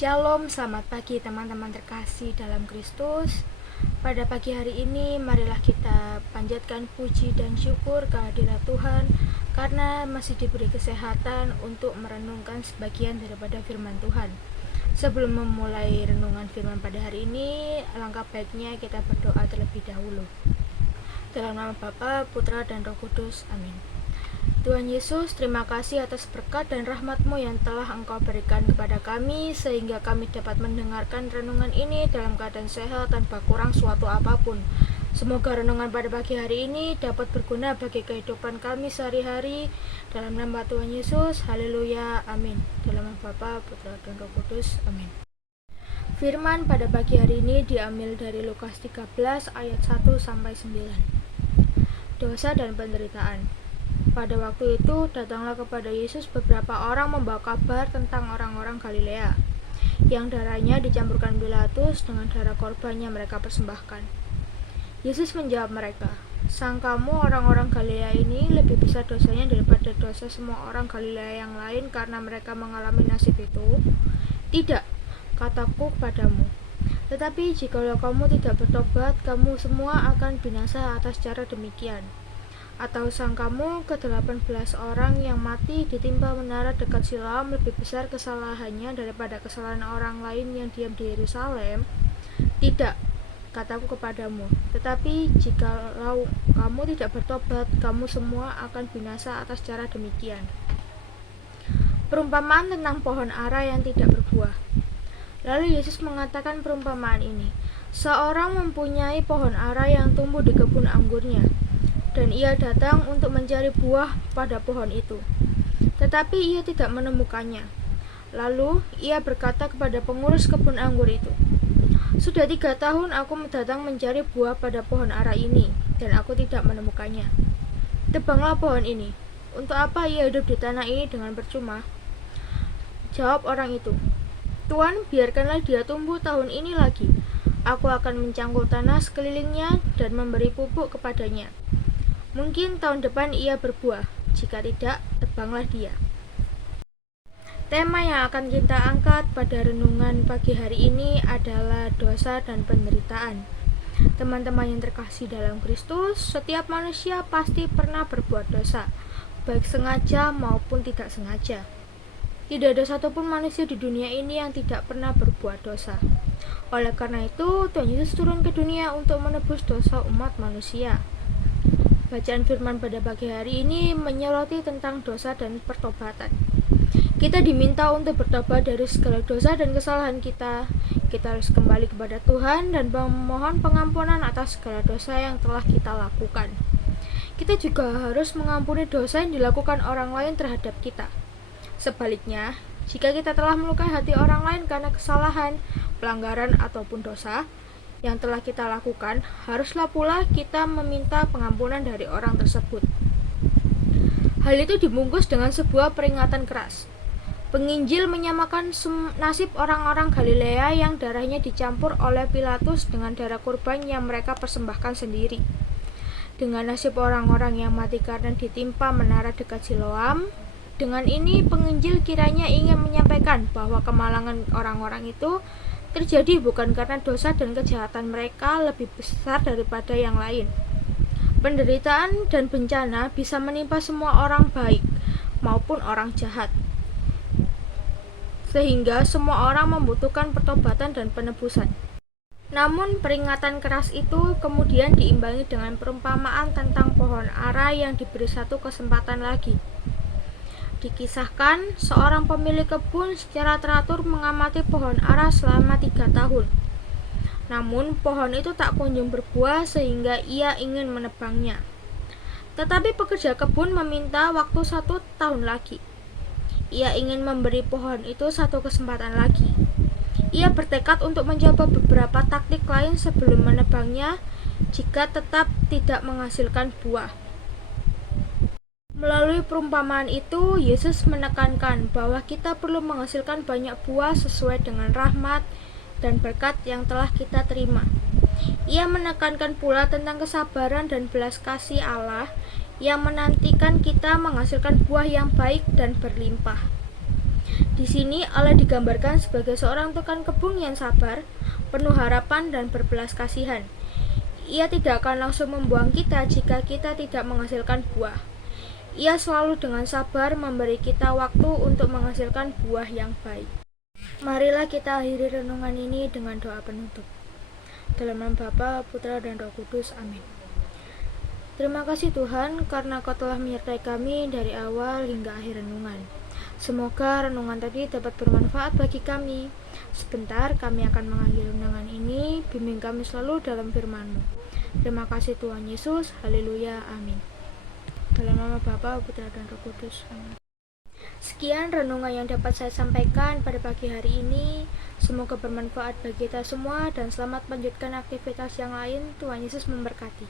Shalom, selamat pagi teman-teman terkasih dalam Kristus. Pada pagi hari ini, marilah kita panjatkan puji dan syukur kehadirat Tuhan karena masih diberi kesehatan untuk merenungkan sebagian daripada firman Tuhan. Sebelum memulai renungan firman pada hari ini, alangkah baiknya kita berdoa terlebih dahulu. Dalam nama Bapa, Putra, dan Roh Kudus. Amin. Tuhan Yesus, terima kasih atas berkat dan rahmat-Mu yang telah Engkau berikan kepada kami, sehingga kami dapat mendengarkan renungan ini dalam keadaan sehat tanpa kurang suatu apapun. Semoga renungan pada pagi hari ini dapat berguna bagi kehidupan kami sehari-hari. Dalam nama Tuhan Yesus, haleluya, amin. Dalam nama Bapa, Putra, dan Roh Kudus, amin. Firman pada pagi hari ini diambil dari Lukas 13 ayat 1-9. Dosa dan penderitaan. Pada waktu itu datanglah kepada Yesus beberapa orang membawa kabar tentang orang-orang Galilea yang darahnya dicampurkan Pilatus dengan darah korban yang mereka persembahkan. Yesus menjawab mereka, "Sangkamu orang-orang Galilea ini lebih besar dosanya daripada dosa semua orang Galilea yang lain karena mereka mengalami nasib itu? Tidak, kataku kepadamu. Tetapi jikalau kamu tidak bertobat, kamu semua akan binasa atas cara demikian. Atau sangkamu ke-18 orang yang mati ditimpa menara dekat Siloam lebih besar kesalahannya daripada kesalahan orang lain yang diam di Yerusalem? Tidak, kataku kepadamu. Tetapi jikalau kamu tidak bertobat, kamu semua akan binasa atas cara demikian." Perumpamaan tentang pohon ara yang tidak berbuah. Lalu Yesus mengatakan perumpamaan ini. Seorang mempunyai pohon ara yang tumbuh di kebun anggurnya, dan ia datang untuk mencari buah pada pohon itu. Tetapi ia tidak menemukannya. Lalu ia berkata kepada pengurus kebun anggur itu, "Sudah 3 tahun aku datang mencari buah pada pohon ara ini, dan aku tidak menemukannya. Tebanglah pohon ini. Untuk apa ia hidup di tanah ini dengan percuma?" Jawab orang itu, "Tuan, biarkanlah dia tumbuh tahun ini lagi. Aku akan mencangkul tanah sekelilingnya dan memberi pupuk kepadanya. Mungkin tahun depan ia berbuah, jika tidak, tebanglah dia." Tema yang akan kita angkat pada renungan pagi hari ini adalah dosa dan penderitaan. Teman-teman yang terkasih dalam Kristus, setiap manusia pasti pernah berbuat dosa, baik sengaja maupun tidak sengaja. Tidak ada satupun manusia di dunia ini yang tidak pernah berbuat dosa. Oleh karena itu, Tuhan Yesus turun ke dunia untuk menebus dosa umat manusia. Bacaan firman pada pagi hari ini menyoroti tentang dosa dan pertobatan. Kita diminta untuk bertobat dari segala dosa dan kesalahan kita. Kita harus kembali kepada Tuhan dan memohon pengampunan atas segala dosa yang telah kita lakukan. Kita juga harus mengampuni dosa yang dilakukan orang lain terhadap kita. Sebaliknya, jika kita telah melukai hati orang lain karena kesalahan, pelanggaran, ataupun dosa yang telah kita lakukan, haruslah pula kita meminta pengampunan dari orang tersebut. Hal itu dibungkus dengan sebuah peringatan keras. Penginjil menyamakan nasib orang-orang Galilea yang darahnya dicampur oleh Pilatus dengan darah kurban yang mereka persembahkan sendiri, dengan nasib orang-orang yang mati karena ditimpa menara dekat Siloam. Dengan ini, penginjil kiranya ingin menyampaikan bahwa kemalangan orang-orang itu terjadi bukan karena dosa dan kejahatan mereka lebih besar daripada yang lain. Penderitaan dan bencana bisa menimpa semua orang baik maupun orang jahat, sehingga semua orang membutuhkan pertobatan dan penebusan. Namun peringatan keras itu kemudian diimbangi dengan perumpamaan tentang pohon ara yang diberi satu kesempatan lagi. Dikisahkan, seorang pemilik kebun secara teratur mengamati pohon ara selama 3 tahun. Namun, pohon itu tak kunjung berbuah sehingga ia ingin menebangnya. Tetapi pekerja kebun meminta waktu 1 tahun lagi. Ia ingin memberi pohon itu 1 kesempatan lagi. Ia bertekad untuk mencoba beberapa taktik lain sebelum menebangnya jika tetap tidak menghasilkan buah. Melalui perumpamaan itu, Yesus menekankan bahwa kita perlu menghasilkan banyak buah sesuai dengan rahmat dan berkat yang telah kita terima. Ia menekankan pula tentang kesabaran dan belas kasih Allah yang menantikan kita menghasilkan buah yang baik dan berlimpah. Di sini Allah digambarkan sebagai seorang tukang kebun yang sabar, penuh harapan dan berbelas kasihan. Ia tidak akan langsung membuang kita jika kita tidak menghasilkan buah. Ia selalu dengan sabar memberi kita waktu untuk menghasilkan buah yang baik. Marilah kita akhiri renungan ini dengan doa penutup. Dalam nama Bapa, Putra, dan Roh Kudus. Amin. Terima kasih Tuhan karena Kau telah menyertai kami dari awal hingga akhir renungan. Semoga renungan tadi dapat bermanfaat bagi kami. Sebentar kami akan mengakhiri renungan ini, bimbing kami selalu dalam firman-Mu. Terima kasih Tuhan Yesus, haleluya, amin. Dalam nama Bapa, Putra, dan Roh Kudus, amin. Sekian renungan yang dapat saya sampaikan pada pagi hari ini. Semoga bermanfaat bagi kita semua dan selamat melanjutkan aktivitas yang lain. Tuhan Yesus memberkati.